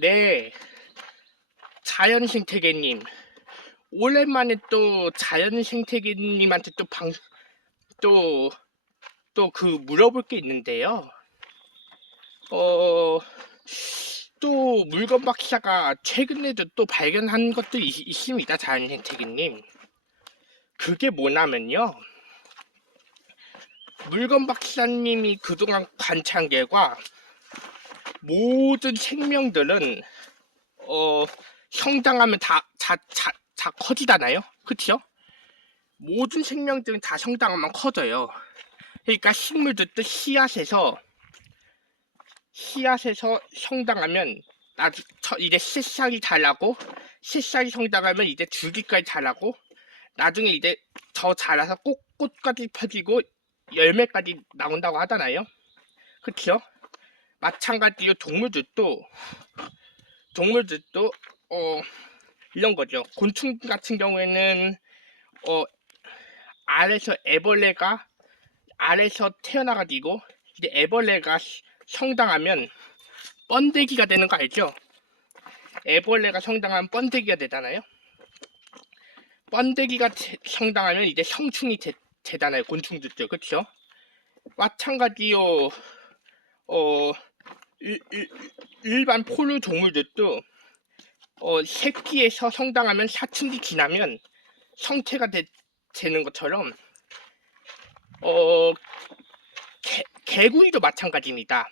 네. 자연생태계님. 오랜만에 또 자연생태계님한테 또, 물어볼 게 있는데요. 또 물건 박사가 최근에도 또 발견한 것도 있습니다, 자연생태계님. 그게 뭐냐면요. 물건 박사님이 그동안 관찰한 결과 모든 생명들은 성장하면 다 커지잖아요. 그쵸? 모든 생명들은 다 성장하면 커져요. 그러니까 식물들도 씨앗에서 성장하면 이제 새싹이 자라고, 새싹이 성장하면 이제 줄기까지 자라고, 나중에 이제 더 자라서 꽃까지 펴지고 열매까지 나온다고 하잖아요. 그쵸? 마찬가지로 동물들도 이런 거죠. 곤충 같은 경우에는 알에서 태어나가지고 이제 애벌레가 성장하면 번데기가 되는 거 알죠? 애벌레가 성장하면 번데기가 되잖아요. 번데기가 성장하면 이제 성충이 되잖아요. 곤충들도. 그쵸? 마찬가지로 일반 포유 동물들도 새끼에서 성장하면 사춘기 지나면 성체가 되는 것처럼 개구리도 마찬가지입니다.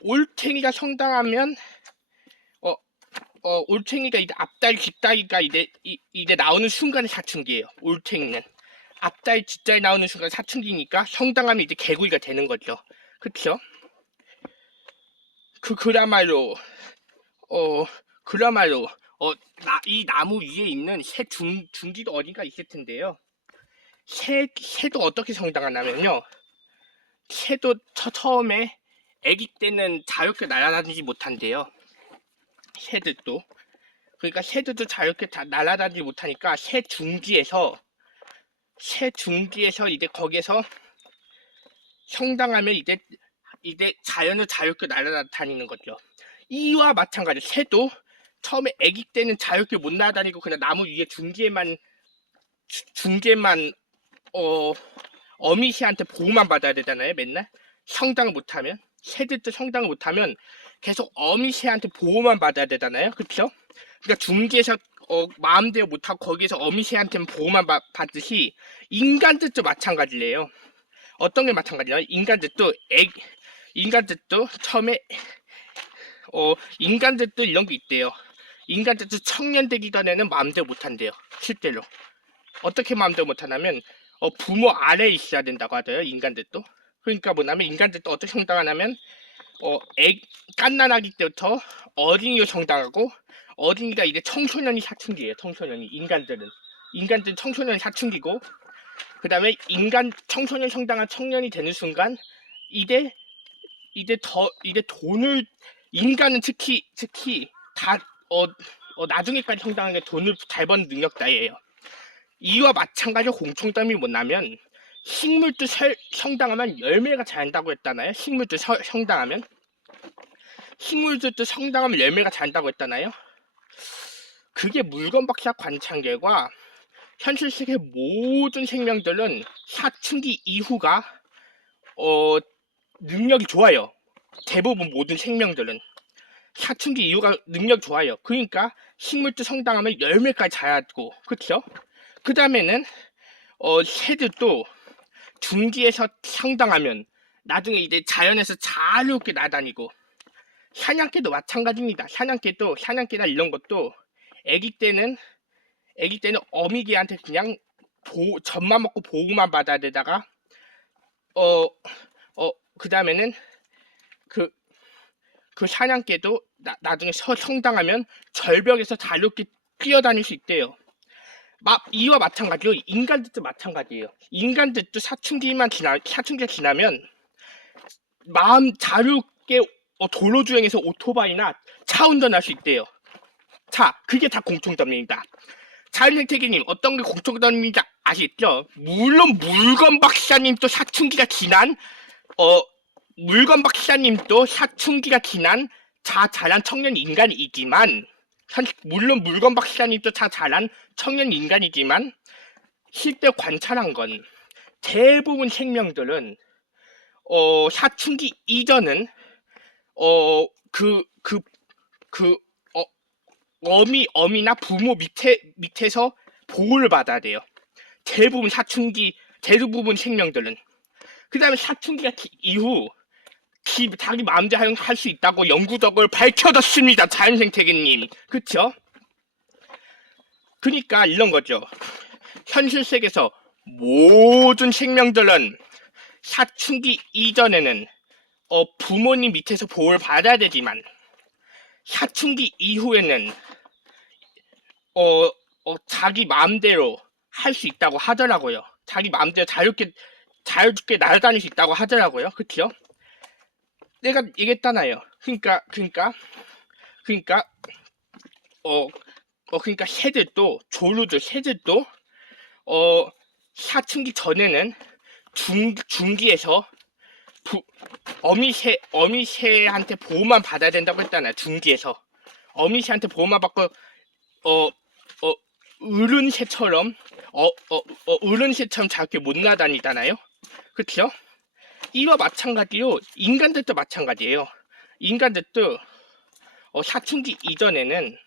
올챙이가 성장하면 올챙이가 이제 앞다리 뒷다리가 이제 나오는 순간에 사춘기예요. 올챙이는 앞다리 뒷다리 나오는 순간 사춘기니까 성장하면 이제 개구리가 되는 거죠. 그쵸? 그야말로 이 나무 위에 있는 새 둥지도 어딘가 있을 텐데요. 새도 어떻게 성장하냐면요. 새도 처음에 아기 때는 자유롭게 날아다니지 못한대요. 새들도. 그러니까 새들도 자유롭게 날아다니지 못하니까 새 둥지에서 이제 거기에서 성장하면 이제 자연을 자유롭게 날아다니는 거죠. 이와 마찬가지 새도 처음에 아기 때는 자유롭게 못 날아다니고 그냥 나무 위에 둥지에만 어미새한테 보호만 받아야 되잖아요. 맨날 성장을 못하면 새들도 성장을 못하면 계속 어미새한테 보호만 받아야 되잖아요. 그쵸? 그러니까 둥지에서 마음대로 못하고 거기에서 어미새한테 보호만 받듯이 인간들도 마찬가지래요. 어떤 게 마찬가지냐? 인간들도 처음에 인간들도 이런 게 있대요. 인간들도 청년 되기 전에는 마음대로 못한대요. 실제로. 어떻게 마음대로 못하냐면 부모 아래에 있어야 된다고 하더라고요. 인간들도. 그러니까 뭐냐면 인간들도 어떻게 성장하냐면 갓난아기 때부터 어린이로 성장하고 어린이가 이제 청소년이 사춘기예요. 인간들은 청소년이 사춘기고 그 다음에 청소년 성장한 청년이 되는 순간 이제 돈을 인간은 특히 다 나중에까지 성장하는 게 돈을 잘 버는 능력자예요. 이와 마찬가지로 공통점이 뭐냐면 식물도 성장하면 열매가 자란다고 했잖아요. 식물도 성장하면 열매가 자란다고 했잖아요. 그게 물건박사 관찰 결과 현실 세계 모든 생명들은 사춘기 이후가 능력이 좋아요. 대부분 모든 생명들은 사춘기 이후가 능력이 좋아요. 그러니까 식물도 성장하면 열매까지 자라고, 그쵸? 그 다음에는 새들도 둥지에서 성장하면 나중에 이제 자연에서 자유롭게 날아다니고, 사냥개도 마찬가지입니다. 사냥개나 이런 것도 아기 때는 어미개한테 그냥 젖만 먹고 보호만 받아야 되다가 그 다음에는 그 사냥개도 나중에 성장하면 절벽에서 자유롭게 뛰어다닐 수 있대요. 이와 마찬가지로 인간들도 마찬가지예요. 인간들도 사춘기가 지나면 마음 자유롭게 도로주행에서 오토바이나 차 운전할 수 있대요. 자, 그게 다 공통점입니다. 자연생태계님 어떤 게 공통점인지 아시겠죠? 물론 물건 박사님도 사춘기가 지난 자란 청년 인간이지만, 물론 물건 박사님도 자란 청년 인간이지만, 실제 관찰한 건 대부분 생명들은 사춘기 이전은 그 어미나 부모 밑에서 보호를 받아야 돼요. 대부분 생명들은. 그 다음에 사춘기가 이후 자기 마음대로 할 수 있다고 연구적으로 밝혀졌습니다. 자연생태계님. 그쵸? 그러니까 이런 거죠. 현실 세계에서 모든 생명들은 사춘기 이전에는 부모님 밑에서 보호를 받아야 되지만, 사춘기 이후에는 자기 마음대로 할 수 있다고 하더라고요. 자기 마음대로 자유롭게 날아다닐 수 있다고 하더라고요. 그쵸? 내가 얘기했잖아요. 그러니까 새들도, 새들도 사춘기 전에는 중기에서 어미새한테 보호만 받아야 된다고 했잖아요. 중기에서 어미새한테 보호만 받고 어른새처럼 저렇게 못 나다니잖아요. 그렇죠? 이와 마찬가지로 인간들도 마찬가지예요. 인간들도 사춘기 이전에는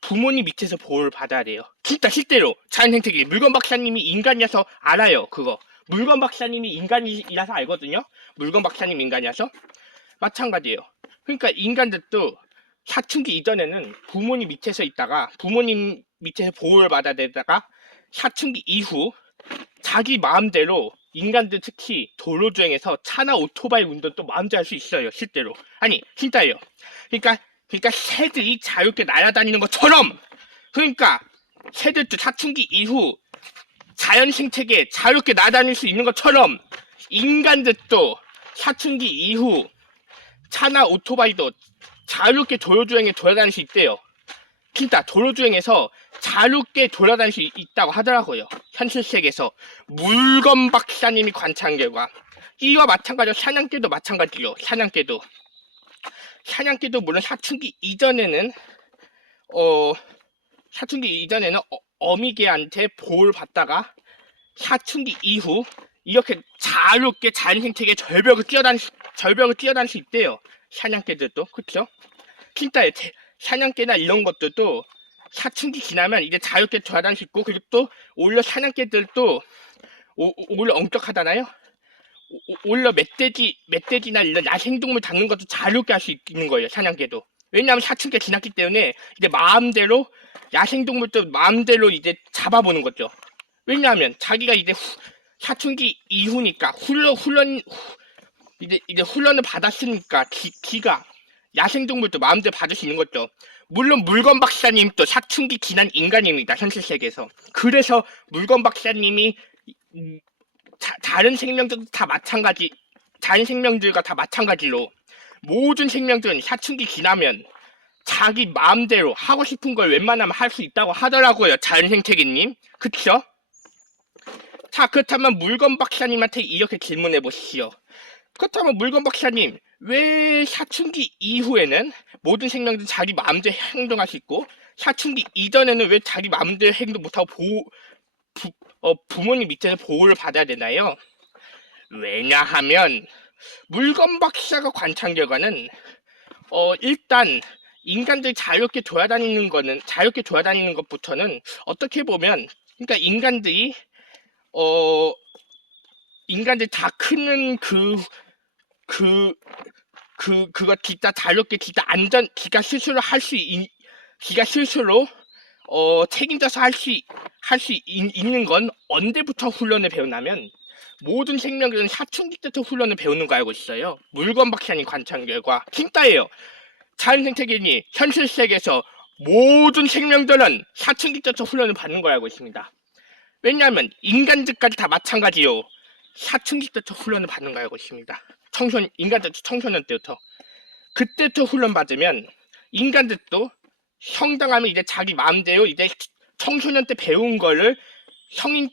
부모님 밑에서 보호를 받아야 돼요. 진짜 실제로 자연생태계 물건 박사님이 인간이라서 알아요. 그거 물건 박사님이 인간이라서 알거든요. 물건 박사님 인간이라서 마찬가지예요. 그러니까 인간들도 사춘기 이전에는 부모님 밑에서 있다가 부모님 밑에서 보호를 받아야 되다가 사춘기 이후 자기 마음대로 인간들 특히 도로주행에서 차나 오토바이 운전도 마음대로 할 수 있어요. 실제로. 아니 진짜예요. 그러니까 새들이 자유롭게 날아다니는 것처럼, 그러니까 새들도 사춘기 이후 자연 생태계에 자유롭게 날아다닐 수 있는 것처럼 인간들도 사춘기 이후 차나 오토바이도 자유롭게 도로주행에 돌아다닐 수 있대요. 진짜 도로주행에서 자유롭게 돌아다닐 수 있다고 하더라고요. 현실 세계에서 물건 박사님이 관찰한 결과. 이와 마찬가지로 사냥개도 마찬가지로. 사냥개도 물론 사춘기 이전에는 어미개한테 보호를 받다가 사춘기 이후 이렇게 자유롭게 자연생태계 절벽을 뛰어다닐 수 있대요. 사냥개들도. 그쵸? 진짜 사냥개나 이런 것들도 사춘기 지나면 이제 자유롭게 돌아다닐 수 있고, 그리고 또 오히려 사냥개들도 오히려 엄격하잖아요. 오히려 멧돼지나 이런 야생동물 잡는 것도 자유롭게 할 수 있는 거예요. 사냥개도. 왜냐하면 사춘기가 지났기 때문에 이제 마음대로 야생동물도 마음대로 이제 잡아보는 거죠. 왜냐하면 자기가 이제 사춘기 이후니까 훈련을 받았으니까 기가 야생동물도 마음대로 받을 수 있는 거죠. 물론 물건 박사님도 사춘기 지난 인간입니다. 현실 세계에서. 그래서 물건 박사님이 다른 생명들도 다 마찬가지, 다른 생명들과 다 마찬가지로 모든 생명들은 사춘기 지나면 자기 마음대로 하고 싶은 걸 웬만하면 할 수 있다고 하더라고요. 자연생태계님. 그쵸? 자, 그렇다면 물건 박사님한테 이렇게 질문해 보시오. 그렇다면 물건 박사님, 왜 사춘기 이후에는 모든 생명들은 자기 마음대로 행동할 수 있고, 사춘기 이전에는 왜 자기 마음대로 행동 못하고 부모님 밑에서 보호를 받아야 되나요? 왜냐하면 물건 박사가 관찰 결과는 일단 인간들이 자유롭게 돌아다니는 것부터는 어떻게 보면, 그러니까 인간들이 다 크는 그거 진짜 자유롭게 진짜 지가 스스로 책임져서 할 수 있는 건 언제부터 훈련을 배우냐면 모든 생명들은 사춘기 때부터 훈련을 배우는 거 알고 있어요. 물건 박사님 관찰 결과 진짜예요. 자연생태계니 현실 세계에서 모든 생명들은 사춘기 때부터 훈련을 받는 거 알고 있습니다. 왜냐하면 인간들까지 다 마찬가지요. 사춘기 때부터 훈련을 받는 거 알고 있습니다. 인간들도 청소년 때부터. 그때부터 훈련 받으면 인간들도 성장하면 이제 자기 마음대로 이제 청소년 때 배운 거를 성인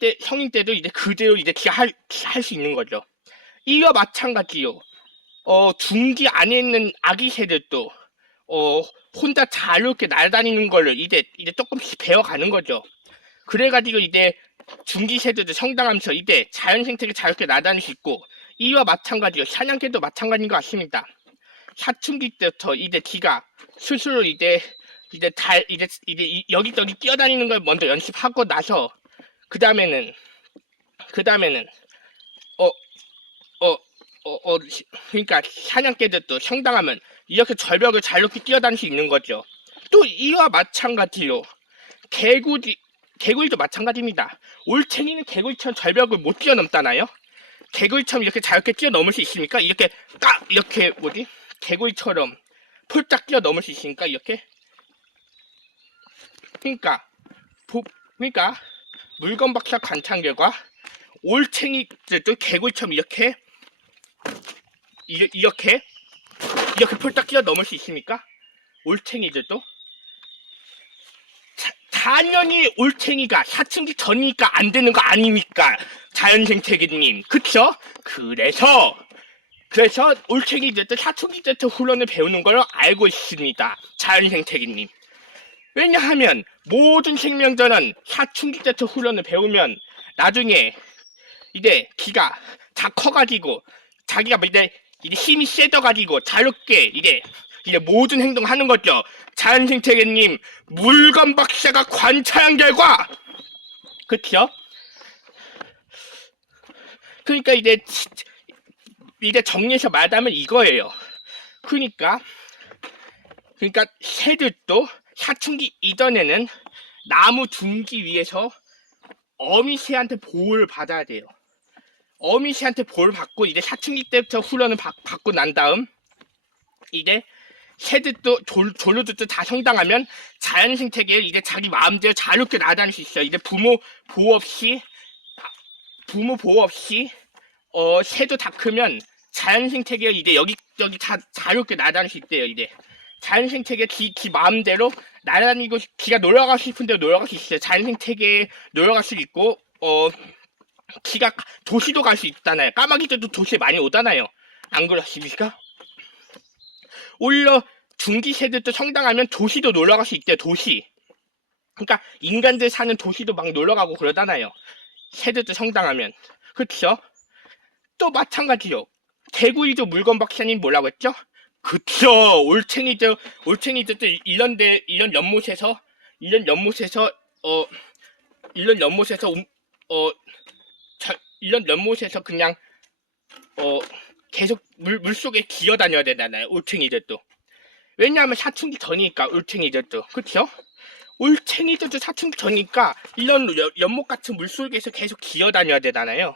때도 이제 그대로 이제 할 수 있는 거죠. 이와 마찬가지요. 중기 안에 있는 아기 새들도 혼자 자유롭게 날아다니는 거를 이제 조금씩 배워가는 거죠. 그래가지고 이제 중기새들도 성장하면서 이제 자연생태계 자유롭게 날아다닐 수 있고, 이와 마찬가지로 사냥개도 마찬가지인 것 같습니다. 사춘기 때부터 이제 지가 스스로 이제 여기저기 뛰어다니는 걸 먼저 연습하고 나서 그 다음에는 그러니까 사냥개들도 성장하면 이렇게 절벽을 자유롭게 뛰어다닐 수 있는 거죠. 또 이와 마찬가지로 개구리도 마찬가지입니다. 올챙이는 개구리처럼 절벽을 못 뛰어넘잖아요. 개구리처럼 이렇게 자유롭게 뛰어넘을 수 있습니까? 이렇게 딱 이렇게 개구리처럼 폴짝 뛰어넘을 수 있으니까 이렇게. 그러니까 물건 박사 관찰 결과 올챙이들도 개구리처럼 이렇게 폴짝 뛰어넘을 수 있습니까? 올챙이들도. 당연히 올챙이가 사춘기 전이니까 안 되는 거 아닙니까? 자연생태계님, 그쵸? 그래서 올챙이들도 사춘기 때부터 훈련을 배우는 걸 알고 있습니다. 자연생태계님. 왜냐하면 모든 생명들은 사춘기 때부터 훈련을 배우면 나중에 이제 기가 다 커가지고 자기가 이제 힘이 세져가지고 자유롭게 이제 모든 행동을 하는 거죠. 자연생태계님, 물건 박사가 관찰한 결과, 그쵸? 그러니까 이제 정리해서 말하면 이거예요. 그러니까 새들도 사춘기 이전에는 나무 둥기 위에서 어미새한테 보호를 받아야 돼요. 어미새한테 보호를 받고 이제 사춘기 때부터 훈련을 받고 난 다음 이제 새들도 조류들도 다 성장하면 자연생태계에 이제 자기 마음대로 자유롭게 날아다닐 수 있어요. 이제 부모 보호 없이 새도 다 크면 자연생태계에 이제 여기저기 다 자유롭게 날아다닐 수 있대요. 이제 자연생태계 지 마음대로 날아다니고 지가 놀러가고 싶은 대로 놀러갈 수 있어요. 자연생태계에 놀러갈 수 있고 지가 도시도 갈 수 있잖아요. 까마귀들도 도시에 많이 오잖아요. 안 그렇습니까? 오히려 중기새들도 성장하면 도시도 놀러갈 수 있대요. 도시. 그러니까 인간들 사는 도시도 막 놀러가고 그러잖아요. 새들도 성장하면. 그쵸? 또 마찬가지로 개구리도 물건 박사님 뭐라고 했죠? 그쵸. 올챙이들도 이런 연못에서 그냥 계속 물속에 기어다녀야 되잖아요. 올챙이들도. 왜냐하면 사춘기 전이니까 올챙이들도. 그쵸? 올챙이들도 사춘기 전이니까 이런 연못 같은 물속에서 계속 기어다녀야 되잖아요.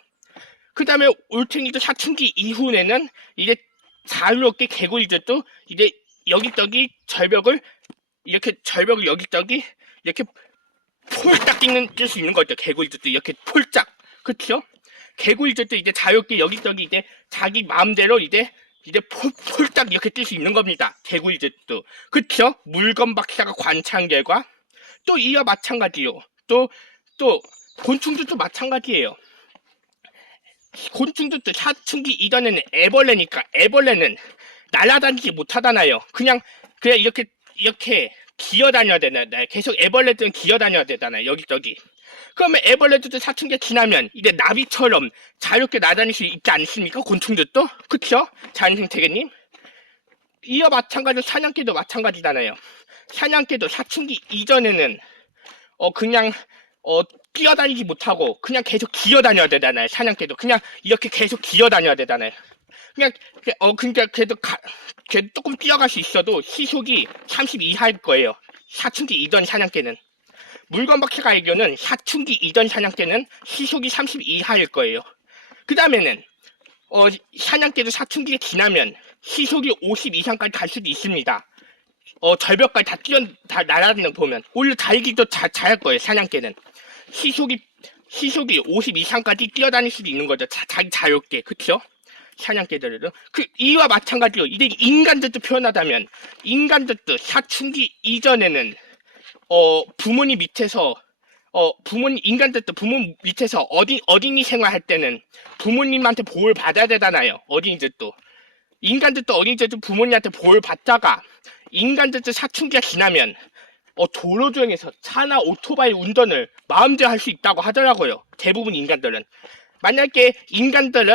그 다음에 올챙이도 사춘기 이후에는 이제 자유롭게 개구리들도 이제 여기저기 절벽을 여기저기 이렇게 폴짝 뛸 수 있는 거죠. 개구리들도 이렇게 폴짝. 그쵸? 개구리들도 이제 자유롭게 여기저기 이제 자기 마음대로 이제 폴짝 이렇게 뛸 수 있는 겁니다. 개구리들도. 그쵸? 물건 박사가 관찰한 결과 또 이와 마찬가지요. 또 곤충들도 마찬가지예요. 곤충들도 사춘기 이전에는 애벌레는 날아다니지 못하잖아요. 그냥 이렇게 기어다녀야 되잖아요. 계속 애벌레들은 기어다녀야 되잖아요. 여기저기. 그러면 애벌레들도 사춘기가 지나면 이제 나비처럼 자유롭게 날아다닐 수 있지 않습니까? 곤충들도? 그쵸? 자연생태계님? 이와 마찬가지로 사냥개도 마찬가지잖아요. 사냥개도 사춘기 이전에는 그냥 뛰어다니지 못하고 그냥 계속 기어다녀야 되잖아요. 사냥개도 그냥 이렇게 계속 기어다녀야 되잖아요. 그러니까 그래도 조금 뛰어갈 수 있어도 시속이 30 이하일 거예요. 사춘기 이전 사냥개는. 물건 박사가 알기로는 사춘기 이전 사냥개는 시속이 30 이하일 거예요. 그 다음에는 사냥개도 사춘기가 지나면 시속이 50 이상까지 갈 수도 있습니다. 절벽까지 다 날아다니는 거 보면 오히려 달리기도 잘할 거예요. 사냥개는 시속이 50 이상까지 뛰어다닐 수도 있는 거죠. 자기 자유롭게. 그쵸? 사냥개들은 이와 마찬가지로 이제 인간들도 표현하자면 인간들도 사춘기 이전에는 부모님 밑에서 인간들도 부모 밑에서 어린이 생활할 때는 부모님한테 보호를 받아야 되잖아요. 어린이들도. 인간들도 어린이들도 부모님한테 보호를 받다가 인간들도 사춘기가 지나면 도로주행에서 차나 오토바이 운전을 마음대로 할 수 있다고 하더라고요. 대부분 인간들은. 만약에 인간들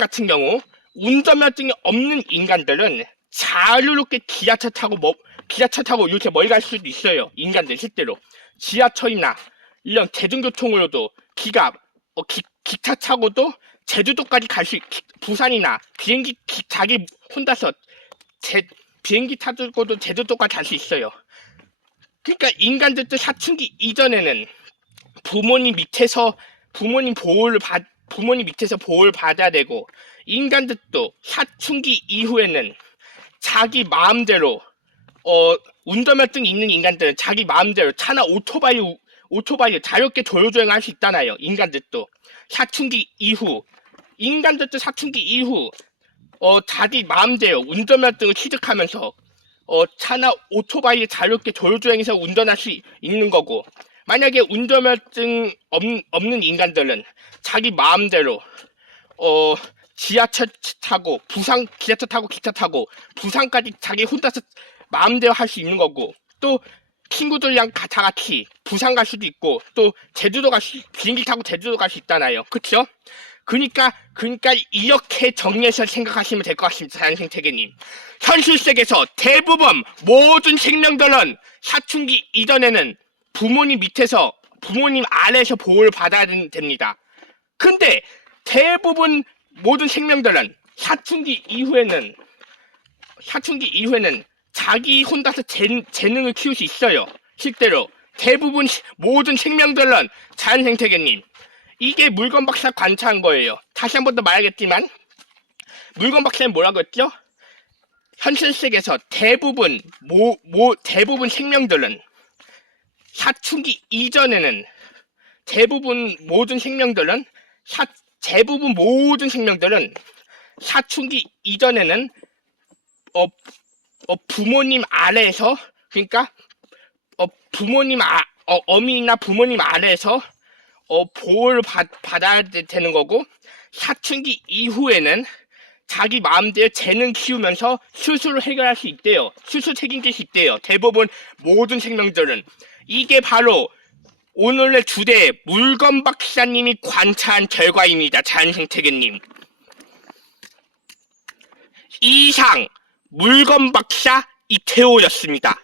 같은 경우 운전면허증이 없는 인간들은 자유롭게 기차차 타고 이렇게 멀리 갈 수도 있어요. 인간들 실제로 지하철이나 이런 대중교통으로도 기차 타고도 제주도까지 갈 수 부산이나 비행기 자기 혼자서 비행기 타고도 제주도까지 갈 수 있어요. 그러니까 인간들도 사춘기 이전에는 부모님 밑에서 보호를 받아야 되고, 인간들도 사춘기 이후에는 자기 마음대로 운전면허증 있는 인간들은 자기 마음대로 차나 오토바이 자유롭게 도로주행할 수 있잖아요. 인간들도 사춘기 이후 자기 마음대로 운전면허증을 취득하면서 차나 오토바이 자유롭게 도로주행해서 운전할 수 있는 거고, 만약에 운전면허증 없는 인간들은 자기 마음대로 지하철 타고 기차 타고 부산까지 자기 혼자서 마음대로 할 수 있는 거고, 또 친구들이랑 다 같이 부산 갈 수도 있고, 또 비행기 타고 제주도 갈 수 있잖아요. 그쵸? 그러니까 이렇게 정리해서 생각하시면 될 것 같습니다. 자연생태계님. 현실 세계에서 대부분 모든 생명들은 사춘기 이전에는 부모님 아래에서 보호를 받아야 됩니다. 근데 대부분 모든 생명들은 사춘기 이후에는 자기 혼자서 재능을 키울 수 있어요. 실제로 대부분 모든 생명들은, 자연생태계님, 이게 물건박사 관찰한 거예요. 다시 한 번 더 말하겠지만, 물건박사는 뭐라고 했죠? 현실 세계에서 대부분 생명들은 사춘기 이전에는 사춘기 이전에는 부모님 아래에서, 그러니까 어미나 부모님 아래에서 보호를 받아야 되는 거고, 사춘기 이후에는 자기 마음대로 재능 키우면서 스스로 해결할 수 있대요. 스스로 책임질 수 있대요. 대부분 모든 생명들은. 이게 바로 오늘의 주제, 물건박사님이 관찰한 결과입니다. 자연생태계님. 이상 물건박사 이태호였습니다.